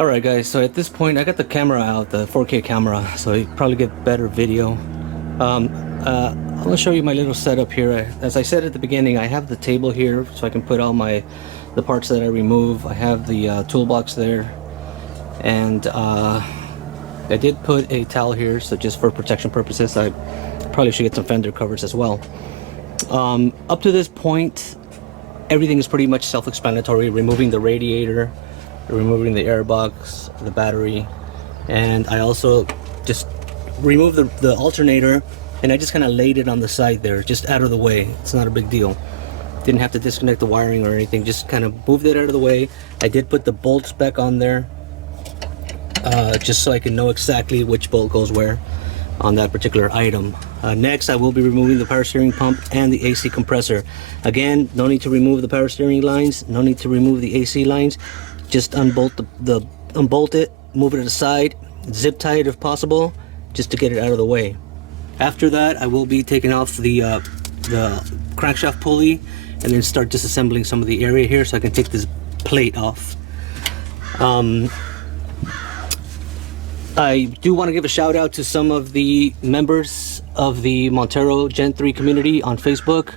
Alright guys, so at this point I got the camera out, the 4K camera, so you probably get better video. I'm going to show you my little setup here. As I said at the beginning, I have the table here so I can put all the parts that I remove. I have the toolbox there, and I did put a towel here, so just for protection purposes. I probably should get some fender covers as well. Up to this point, everything is pretty much self-explanatory. Removing the radiator, removing the air box, the battery, and I also just removed the alternator, and I just kind of laid it on the side there, just out of the way. It's not a big deal. Didn't have to disconnect the wiring or anything, just kind of moved it out of the way. I did put the bolts back on there, just so I can know exactly which bolt goes where on that particular item. Next, I will be removing the power steering pump and the AC compressor. Again, no need to remove the power steering lines, no need to remove the AC lines. Just unbolt unbolt it, move it aside, zip tie it if possible, just to get it out of the way. After that, I will be taking off the crankshaft pulley and then start disassembling some of the area here so I can take this plate off. I do want to give a shout out to some of the members of the Montero Gen 3 community on Facebook.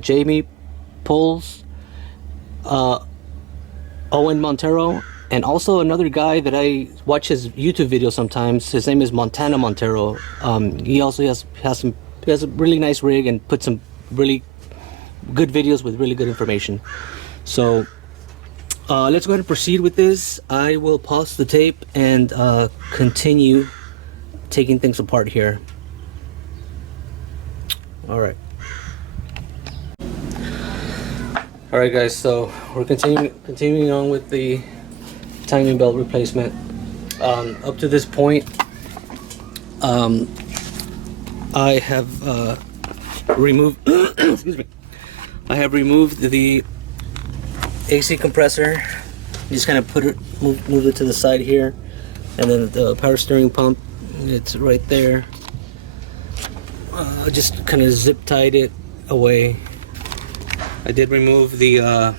Jamie Poles, Owen Montero, and also another guy that I watch his YouTube videos sometimes. His name is Montero. He also has a really nice rig and put some really good videos with really good information. So let's go ahead and proceed with this. I will pause the tape and continue taking things apart here. Alright guys, so we're continuing on with the timing belt replacement. Up to this point, I have removed excuse me. I have removed the AC compressor. Just kind of move it to the side here, and then the power steering pump, it's right there. Just kind of zip tied it away. I did remove the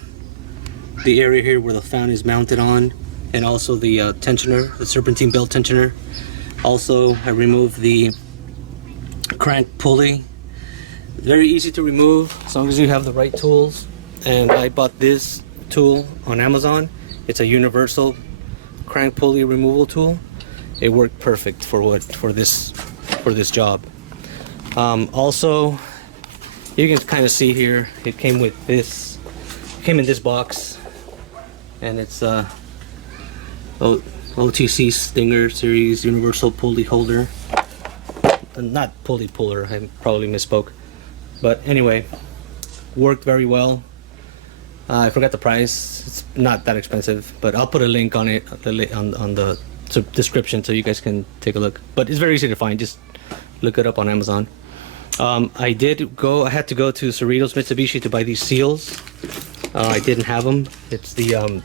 area here where the fan is mounted on, and also the tensioner, the serpentine belt tensioner. Also, I removed the crank pulley. Very easy to remove as long as you have the right tools. And I bought this tool on Amazon. It's a universal crank pulley removal tool. It worked perfect for this job. Also, you can kind of see here, it came in this box, and it's OTC Stinger Series Universal Pulley Holder. Not pulley puller, I probably misspoke. But anyway, worked very well. I forgot the price. It's not that expensive, but I'll put a link on it on the description so you guys can take a look. But it's very easy to find. Just look it up on Amazon. I had to go to Cerritos Mitsubishi to buy these seals. I didn't have them. It's the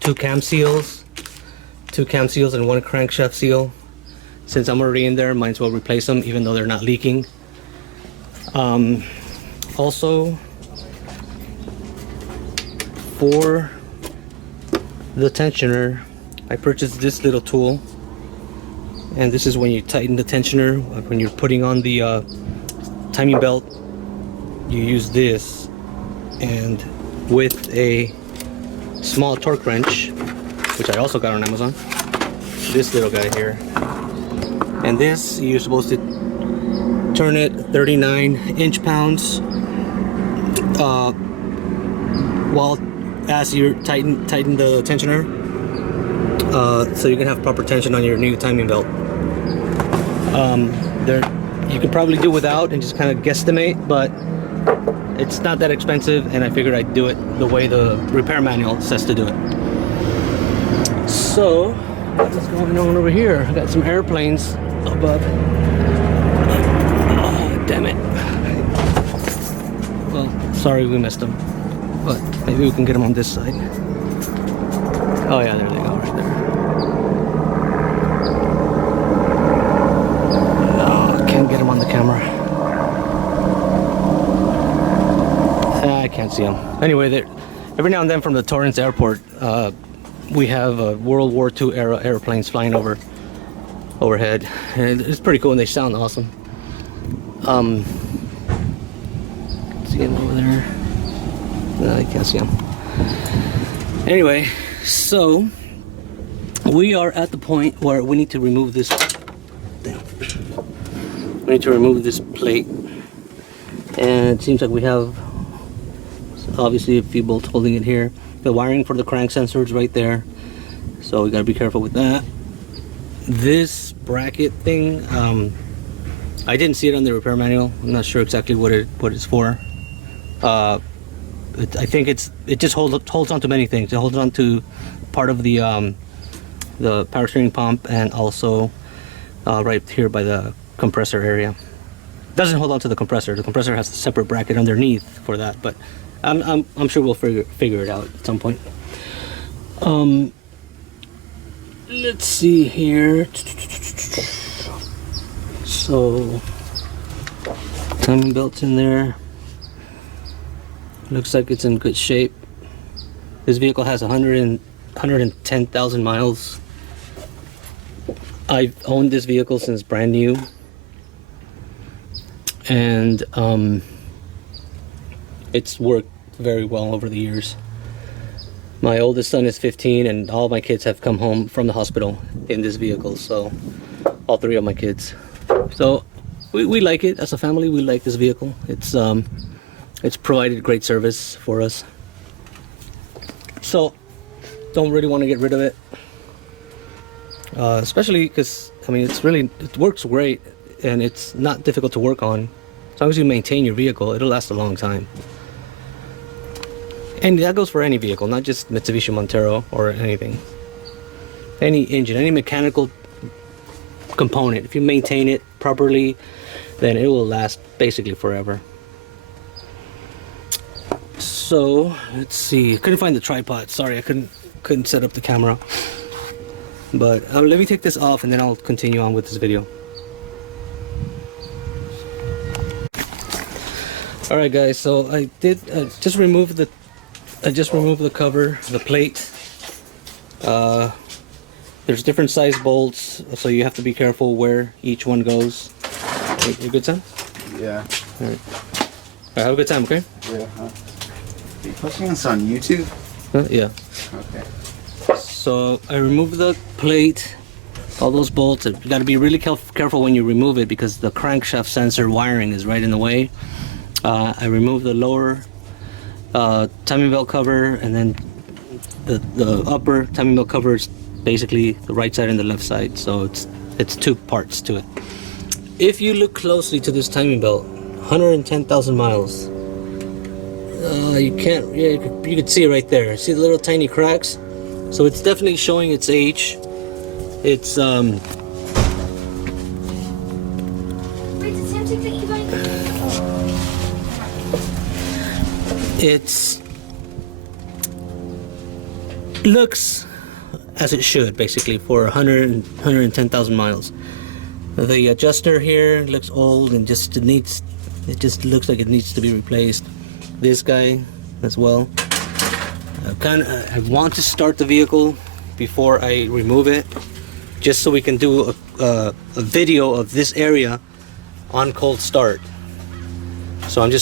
two cam seals and one crankshaft seal. Since I'm already in there, might as well replace them, even though they're not leaking. Also, for the tensioner, I purchased this little tool. And this is when you tighten the tensioner, when you're putting on the timing belt. You use this, and with a small torque wrench, which I also got on Amazon, this little guy here, and this, you're supposed to turn it 39 inch-pounds as you tighten the tensioner, so you can have proper tension on your new timing belt. You could probably do without and just kind of guesstimate, but it's not that expensive, and I figured I'd do it the way the repair manual says to do it. So, what's going on over here? I got some airplanes above. Oh, damn it. Well, sorry we missed them, but maybe we can get them on this side. Oh yeah, there they go, right there. Can't get them on the camera. I can't see them. Anyway, every now and then from the Torrance airport, we have World War II era airplanes flying overhead, and it's pretty cool and they sound awesome. See him over there? No, I can't see him. Anyway, so we are at the point where we need to remove this. We need to remove this plate, and it seems like we have obviously a few bolts holding it here. The wiring for the crank sensor is right there, so we gotta be careful with that. This bracket thing, I didn't see it on the repair manual. I'm not sure exactly what it's for. I think it just holds on to many things. It holds on to part of the power steering pump, and also right here by the compressor area. It doesn't hold on to the compressor. The compressor has a separate bracket underneath for that, but I'm sure we'll figure it out at some point. Let's see here. So timing belt's in there. Looks like it's in good shape. This vehicle has 110,000 miles. I've owned this vehicle since brand new, and it's worked very well over the years. My oldest son is 15, and all my kids have come home from the hospital in this vehicle, so all three of my kids. So we like it as a family. We like this vehicle. It's provided great service for us, so don't really want to get rid of it, especially because I mean it works great, and it's not difficult to work on. As long as you maintain your vehicle, it'll last a long time. And that goes for any vehicle, not just Mitsubishi Montero or anything. Any engine, any mechanical component, if you maintain it properly, then it will last basically forever. So let's see. I couldn't find the tripod. Sorry, I couldn't set up the camera. But let me take this off, and then I'll continue on with this video. All right, guys. So I just removed the cover, the plate. There's different size bolts, so you have to be careful where each one goes. You good, Sam? Yeah. All right. Have a good time, okay? Yeah. Are you posting this on YouTube? Yeah. Okay. So I removed the plate, all those bolts. You got to be really careful when you remove it, because the crankshaft sensor wiring is right in the way. I removed the lower timing belt cover, and then the upper timing belt cover is basically the right side and the left side, so it's two parts to it. If you look closely to this timing belt, 110,000 miles. You can't. Yeah, you could see it right there. See the little tiny cracks? So it's definitely showing its age. It's Wait, did Sam take the e-bike? It's looks as it should, basically, for 110,000 miles. The adjuster here looks old and just looks like it needs to be replaced. This guy as well. I want to start the vehicle before I remove it, just so we can do a video of this area on cold start. So I'm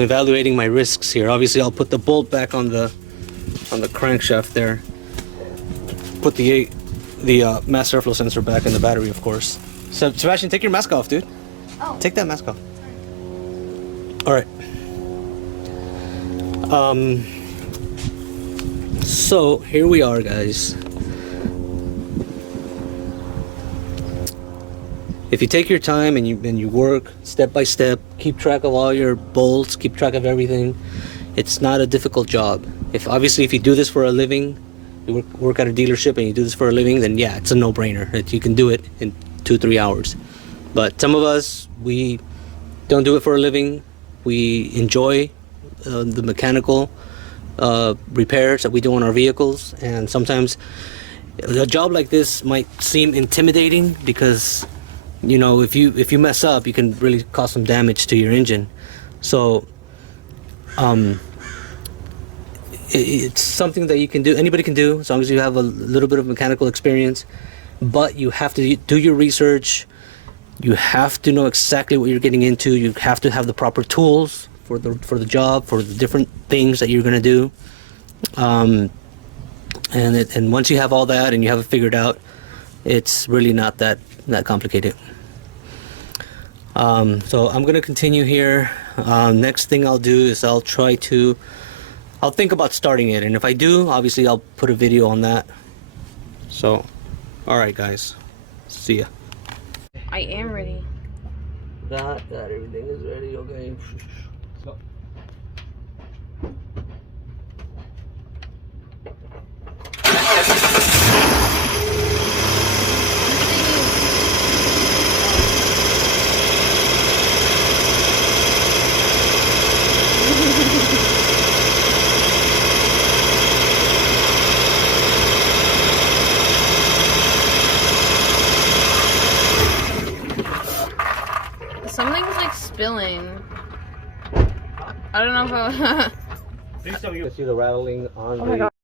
evaluating my risks here. Obviously, I'll put the bolt back on the crankshaft there. Put the master airflow sensor back in the battery, of course. So Sebastian, take your mask off, dude. Oh. Take that mask off. All right. So here we are, guys. If you take your time and you work step by step, keep track of all your bolts, keep track of everything, it's not a difficult job. If you do this for a living, you work at a dealership and you do this for a living, then yeah, it's a no-brainer. You can do it in 2-3 hours. But some of us, we don't do it for a living. We enjoy the mechanical repairs that we do on our vehicles, and sometimes a job like this might seem intimidating because, you know, if you mess up, you can really cause some damage to your engine. So it's something that you can do. Anybody can do as long as you have a little bit of mechanical experience. But you have to do your research. You have to know exactly what you're getting into. You have to have the proper tools for the job, for the different things that you're going to do. And once you have all that and you have it figured out, it's really not that complicated. So I'm going to continue here. Next thing I'll do is I'll think about starting it, and if I do, obviously I'll put a video on that. So, all right, guys, see ya. I am ready. Got everything is ready. Okay. So. Something's like spilling. I don't know if I... You can see the rattling on. Oh my God.